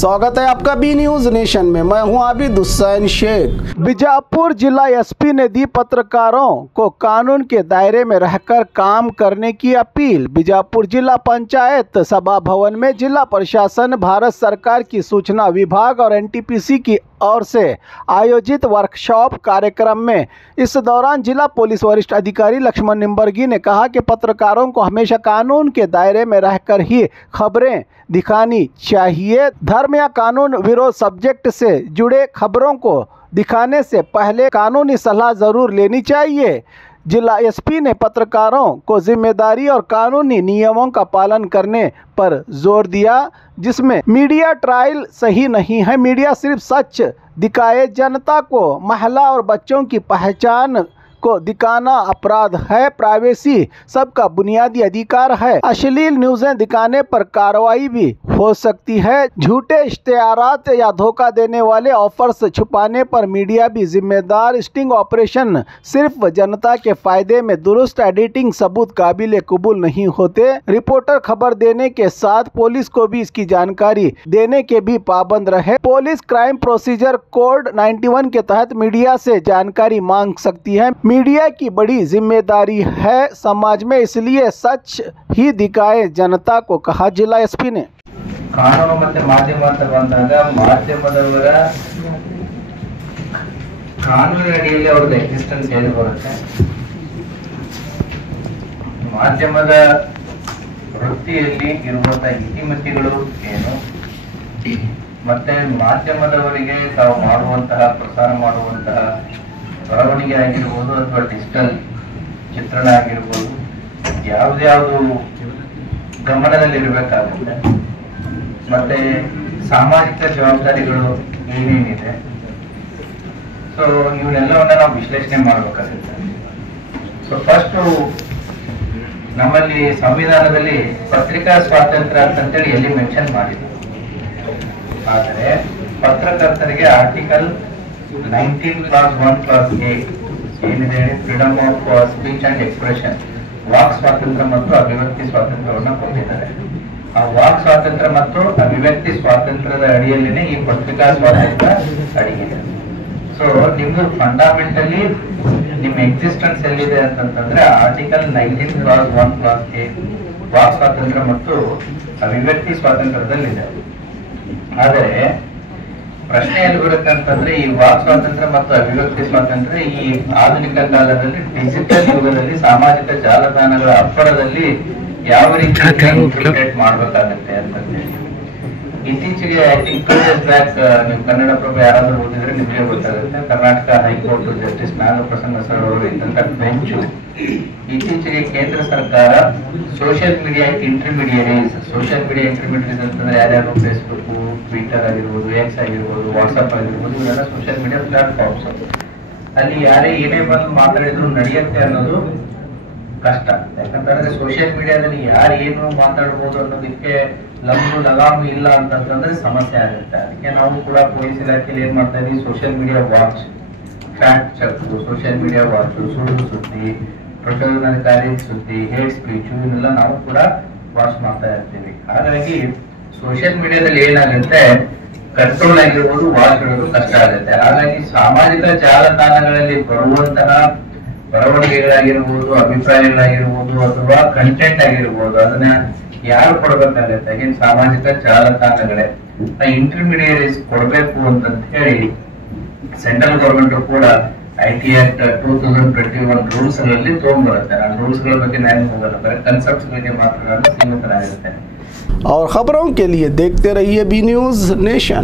स्वागत है आपका बी न्यूज नेशन में। मैं हूं आबिद हुसैन शेख। बीजापुर जिला एसपी ने दी पत्रकारों को कानून के दायरे में रहकर काम करने की अपील। बीजापुर जिला पंचायत सभा भवन में जिला प्रशासन, भारत सरकार की सूचना विभाग और एनटीपीसी की ओर से आयोजित वर्कशॉप कार्यक्रम में इस दौरान जिला पुलिस वरिष्ठ अधिकारी लक्ष्मण निम्बर्गी ने कहा कि पत्रकारों को हमेशा कानून के दायरे में रहकर ही खबरें दिखानी चाहिए। धर्म या कानून विरोध सब्जेक्ट से जुड़े खबरों को दिखाने से पहले कानूनी सलाह जरूर लेनी चाहिए। जिला एसपी ने पत्रकारों को जिम्मेदारी और कानूनी नियमों का पालन करने पर जोर दिया, जिसमें मीडिया ट्रायल सही नहीं है। मीडिया सिर्फ सच दिखाए, जनता को महिला और बच्चों की पहचान को दिखाना अपराध है। प्राइवेसी सबका बुनियादी अधिकार है। अश्लील न्यूज़ें दिखाने पर कार्रवाई भी हो सकती है। झूठे इश्तेहारात या धोखा देने वाले ऑफर्स छुपाने पर मीडिया भी जिम्मेदार। स्टिंग ऑपरेशन सिर्फ जनता के फायदे में, दुरुस्त एडिटिंग सबूत काबिल कबूल नहीं होते। रिपोर्टर खबर देने के साथ पुलिस को भी इसकी जानकारी देने के भी पाबंद रहे। पुलिस क्राइम प्रोसीजर कोड 91 के तहत मीडिया से जानकारी मांग सकती है। मीडिया की बड़ी जिम्मेदारी है समाज में, इसलिए सच ही दिखाए जनता को, कहा जिला एसपी ने। ಕಾನೂನು ಮತ್ತು ಮಾಧ್ಯಮ ಅಂತ ಬಂದಾಗ ಮಾಧ್ಯಮದವರ ಕಾನೂನಿನ ಅಡಿಯಲ್ಲಿ ಅವ್ರದ್ದು ಎಕ್ಸಿಸ್ಟೆನ್ಸ್ ಏನು ಬರುತ್ತೆ, ಮಾಧ್ಯಮದ ವೃತ್ತಿಯಲ್ಲಿ ಇರುವಂತಹ ಇತಿಮಿತಿಗಳು ಏನು, ಮತ್ತೆ ಮಾಧ್ಯಮದವರಿಗೆ ತಾವು ಮಾಡುವಂತಹ ಪ್ರಸಾರ ಮಾಡುವಂತಹ ಬರವಣಿಗೆ ಆಗಿರ್ಬೋದು ಅಥವಾ ಡಿಜಿಟಲ್ ಚಿತ್ರಣ ಆಗಿರ್ಬೋದು ಯಾವ್ದು ಗಮನದಲ್ಲಿರಬೇಕಾಗುತ್ತೆ, ಮತ್ತೆ ಸಾಮಾಜಿಕ ಜವಾಬ್ದಾರಿಗಳು ಏನೇನಿದೆ, ಸೊ ಇವನ್ನೆಲ್ಲವನ್ನ ನಾವು ವಿಶ್ಲೇಷಣೆ ಮಾಡಬೇಕಾಗುತ್ತೆ. ಸೊ ಫಸ್ಟ್ ನಮ್ಮಲ್ಲಿ ಸಂವಿಧಾನದಲ್ಲಿ ಪತ್ರಿಕಾ ಸ್ವಾತಂತ್ರ್ಯ ಅಂತೇಳಿ ಎಲ್ಲಿ ಮೆನ್ಷನ್ ಮಾಡಿದೆ, ಆದರೆ ಪತ್ರಕರ್ತರಿಗೆ ಆರ್ಟಿಕಲ್ 19 ಕ್ಲಾಸ್ 1 ಕ್ಲಾಸ್ A ಏನಿದೆ, freedom of speech and expression, walk ಸ್ವಾತಂತ್ರ್ಯ ಮತ್ತು ಅಭಿವ್ಯಕ್ತಿ ಸ್ವಾತಂತ್ರ್ಯವನ್ನು ಕೊಟ್ಟಿದ್ದಾರೆ. ಆ ವಾಕ್ ಸ್ವಾತಂತ್ರ್ಯ ಮತ್ತು ಅಭಿವ್ಯಕ್ತಿ ಸ್ವಾತಂತ್ರ್ಯದ ಅಡಿಯಲ್ಲಿನೇ ಈ ಪತ್ರಿಕಾ ಸ್ವಾತಂತ್ರ್ಯ ಅಡಗಿದೆ. ಸೊ ನಿಮ್ದು ಫಂಡಮೆಂಟಲಿ ನಿಮ್ಮ ಎಕ್ಸಿಸ್ಟೆನ್ಸ್ ಎಲ್ಲಿದೆ ಅಂತಂದ್ರೆ article 19 class 1 class A walk ಸ್ವಾತಂತ್ರ್ಯ ಮತ್ತು ಅಭಿವ್ಯಕ್ತಿ ಸ್ವಾತಂತ್ರ್ಯದಲ್ಲಿದೆ. ಆದರೆ ಪ್ರಶ್ನೆ ಎಲ್ಲಿ ಬರುತ್ತೆ ಅಂತಂದ್ರೆ ಈ ವಾಕ್ ಸ್ವಾತಂತ್ರ್ಯ ಮತ್ತು ಅಭಿವ್ಯಕ್ತಿ ಸ್ವಾತಂತ್ರ್ಯ ಈ ಆಧುನಿಕ ಕಾಲದಲ್ಲಿ ಡಿಜಿಟಲ್ ಯುಗದಲ್ಲಿ ಸಾಮಾಜಿಕ ಜಾಲತಾಣಗಳ ಅಪ್ಪರದಲ್ಲಿ ಯಾವ ರೀತಿ ಇಂಟರ್ಪ್ರಿಟೇಟ್ ಮಾಡಬೇಕಾಗುತ್ತೆ ಅಂತಂದೇಳಿ ಇತ್ತೀಚೆಗೆ ಐ ಥಿಂಕ್ 2 days ಬ್ಯಾಕ್ ನೀವು ಕನ್ನಡಪ್ರಭ ಯಾರಾದ್ರೂ ಓದಿದ್ರೆ ನಿಮಗೆ ಗೊತ್ತಾಗುತ್ತೆ. Karnataka high court justice Nagaprasanna sir ಅವರು ಇದ್ದಂತ ಬೆಂಚು ಇತ್ತೀಚೆಗೆ ಕೇಂದ್ರ ಸರ್ಕಾರ ಸೋಷಿಯಲ್ ಮೀಡಿಯಾ ಇಂಟರ್ಮೀಡಿಯರೀಸ್ ಅಂತಂದ್ರೆ ಯಾರ್ಯಾರು ಫೇಸ್ಬುಕ್, ಟ್ವಿಟರ್ ಆಗಿರ್ಬೋದು, ಎಕ್ಸ್ ಆಗಿರ್ಬೋದು, ವಾಟ್ಸ್ಆಪ್ ಆಗಿರ್ಬೋದು, ಇವರೆಲ್ಲ ಸೋಷಿಯಲ್ ಮೀಡಿಯಾ ಪ್ಲಾಟ್ಫಾರ್ಮ್ಸ್. ಅಲ್ಲಿ ಯಾರೇ ಏನೇ ಬಂದು ಮಾತಾಡಿದ್ರು ನಡೆಯುತ್ತೆ ಅನ್ನೋದು ಕಷ್ಟ. ಯಾಕಂತಂದ್ರೆ ಸೋಷಿಯಲ್ ಮೀಡಿಯಾದಲ್ಲಿ ಯಾರು ಏನು ಮಾತಾಡ್ಬೋದು ಅನ್ನೋದಕ್ಕೆ ಲಗಾಮು ಇಲ್ಲ ಅಂತಂದ್ರೆ ಸಮಸ್ಯೆ ಆಗುತ್ತೆ. ಅದಕ್ಕೆ ನಾವು ಕೂಡ ಪೊಲೀಸ್ ಇಲಾಖೆಯಲ್ಲಿ ಏನ್ ಮಾಡ್ತಾ ಇದೀವಿ, social media watch, fact check, social media watch, ಸುಳ್ಳು ಸುದ್ದಿ, ಪ್ರಚೋದನಕಾರಿ ಸುದ್ದಿ, ಹೇಟ್ ಸ್ಪೀಚ್, ಇವನ್ನೆಲ್ಲ ನಾವು ಕೂಡ ವಾಚ್ ಮಾಡ್ತಾ ಇರ್ತೀವಿ. ಹಾಗಾಗಿ ಸೋಷಿಯಲ್ ಮೀಡಿಯಾದಲ್ಲಿ ಏನಾಗುತ್ತೆ, ಕಂಟ್ರೋಲ್ ಆಗಿರ್ಬೋದು, ವಾಚ್ ಇಡೋದು ಕಷ್ಟ ಆಗುತ್ತೆ. ಹಾಗಾಗಿ ಸಾಮಾಜಿಕ ಜಾಲತಾಣಗಳಲ್ಲಿ ಬರುವಂತಹ ಬರವಣಿಗೆಗಳಾಗಿರ್ಬೋದು, ಅಭಿಪ್ರಾಯಗಳಾಗಿರ್ಬೋದು, ಅಥವಾ ಕಂಟೆಂಟ್ ಆಗಿರ್ಬೋದು, ಅದನ್ನ ಯಾರು ಕೊಡ್ಬೇಕಾಗತ್ತೆ, ಏನ್ ಸಾಮಾಜಿಕ ಜಾಲತಾಣಗಳೇ ಇಂಟರ್ಮೀಡಿಯರೀಸ್ ಕೊಡ್ಬೇಕು ಅಂತ ಹೇಳಿ ಸೆಂಟ್ರಲ್ ಗವರ್ಮೆಂಟ್ ಕೂಡ IT Act 2021 ರೂಲ್ಸ್ ಗಳಲ್ಲಿ ತಗೊಂಡ್ಬರುತ್ತೆ. ಆ ರೂಲ್ಸ್ ಗಳ ಬಗ್ಗೆ ನಾನು ಹೋಗಲ್ಲ, ಬರೀ ಕನ್ಸೆಪ್ಟ್ಸ್ ಬಗ್ಗೆ ಮಾತ್ರ ಸೀಮಿತರಾಗಿರುತ್ತೆ. और खबरों के लिए देखते रहिए बी न्यूज नेशन।